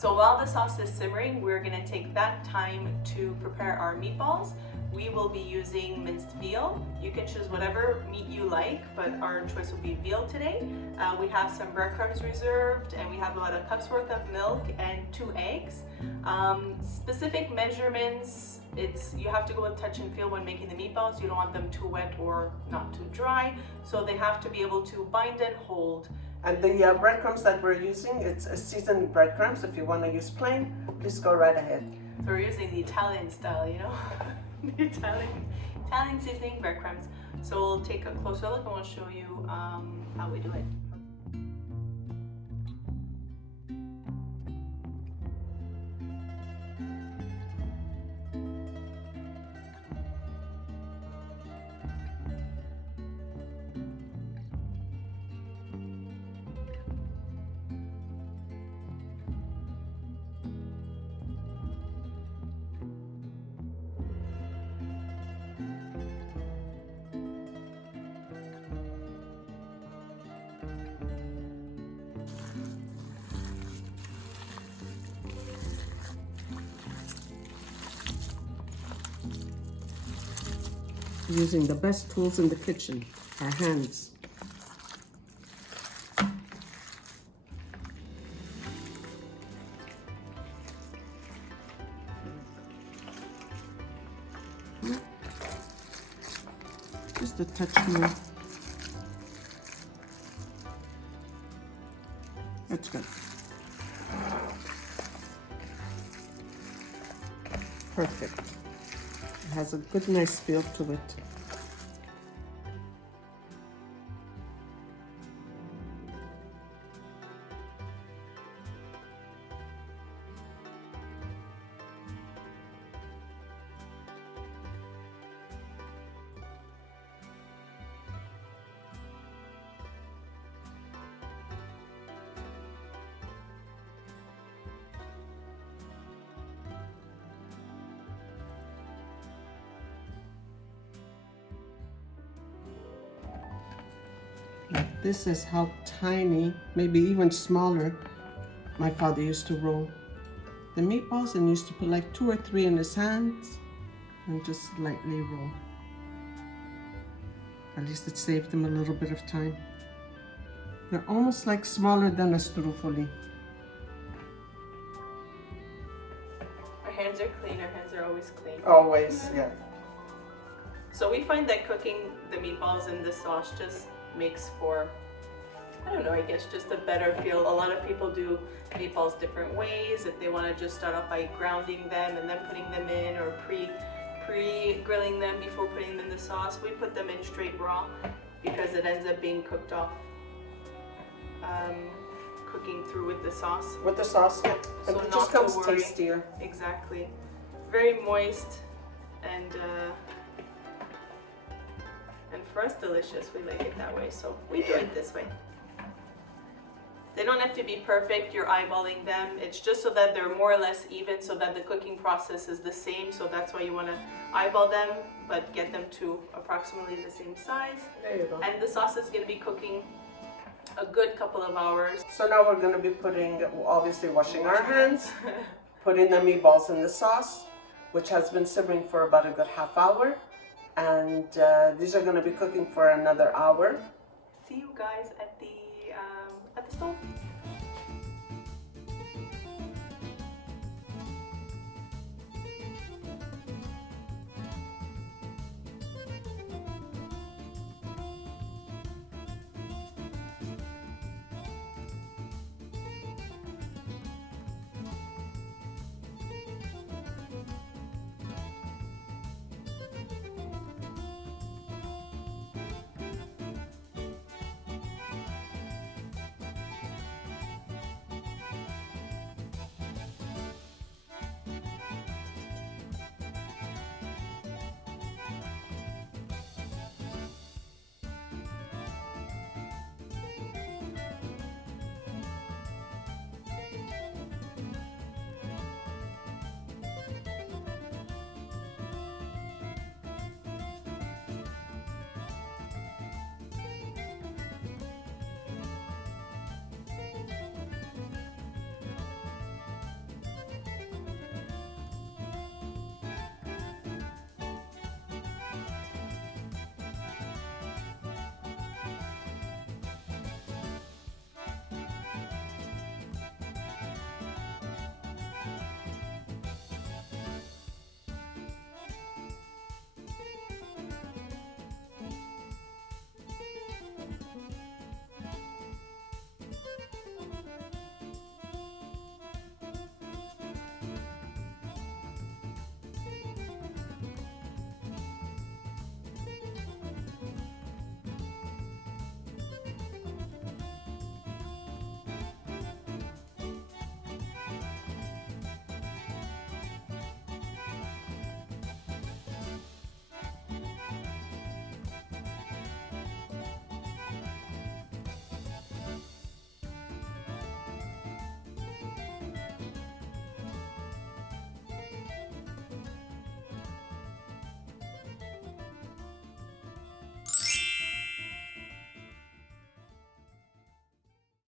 So while the sauce is simmering, we're gonna take that time to prepare our meatballs. We will be using minced veal. You can choose whatever meat you like, but our choice will be veal today. We have some breadcrumbs reserved, and we have about a cup's worth of milk and 2 eggs. Specific measurements, you have to go with touch and feel when making the meatballs. You don't want them too wet or not too dry, so they have to be able to bind and hold. And the breadcrumbs that we're using, it's a seasoned breadcrumbs. If you want to use plain, please go right ahead. So we're using the Italian style, you know, the Italian seasoning breadcrumbs. So we'll take a closer look and we'll show you how we do it. Using the best tools in the kitchen, our hands. Just a touch more. That's good. Perfect. It has a good, nice feel to it. Like this is how tiny, maybe even smaller, my father used to roll the meatballs, and used to put like 2 or 3 in his hands and just lightly roll. At least it saved him a little bit of time. They're almost like smaller than a struffoli. Our hands are clean, our hands are always clean. Always, yeah. So we find that cooking the meatballs in this sauce just makes for, I don't know, I guess just a better feel. A lot of people do meatballs different ways. If they want to just start off by grounding them and then putting them in, or pre-grilling them before putting them in the sauce. We put them in straight raw because it ends up being cooked off, cooking through with the sauce. With the sauce, yeah. So it not just comes to worry. tastier. Exactly. Very moist and for us delicious. We like it that way, so we do it this way. They don't have to be perfect, you're eyeballing them. It's just so that they're more or less even, so that the cooking process is the same. So that's why you want to eyeball them, but get them to approximately the same size. There you go. And the sauce is going to be cooking a good couple of hours. So now we're going to be putting, obviously washing our hands, putting the meatballs in the sauce, which has been simmering for about a good half hour. And these are going to be cooking for another hour. See you guys at the stove.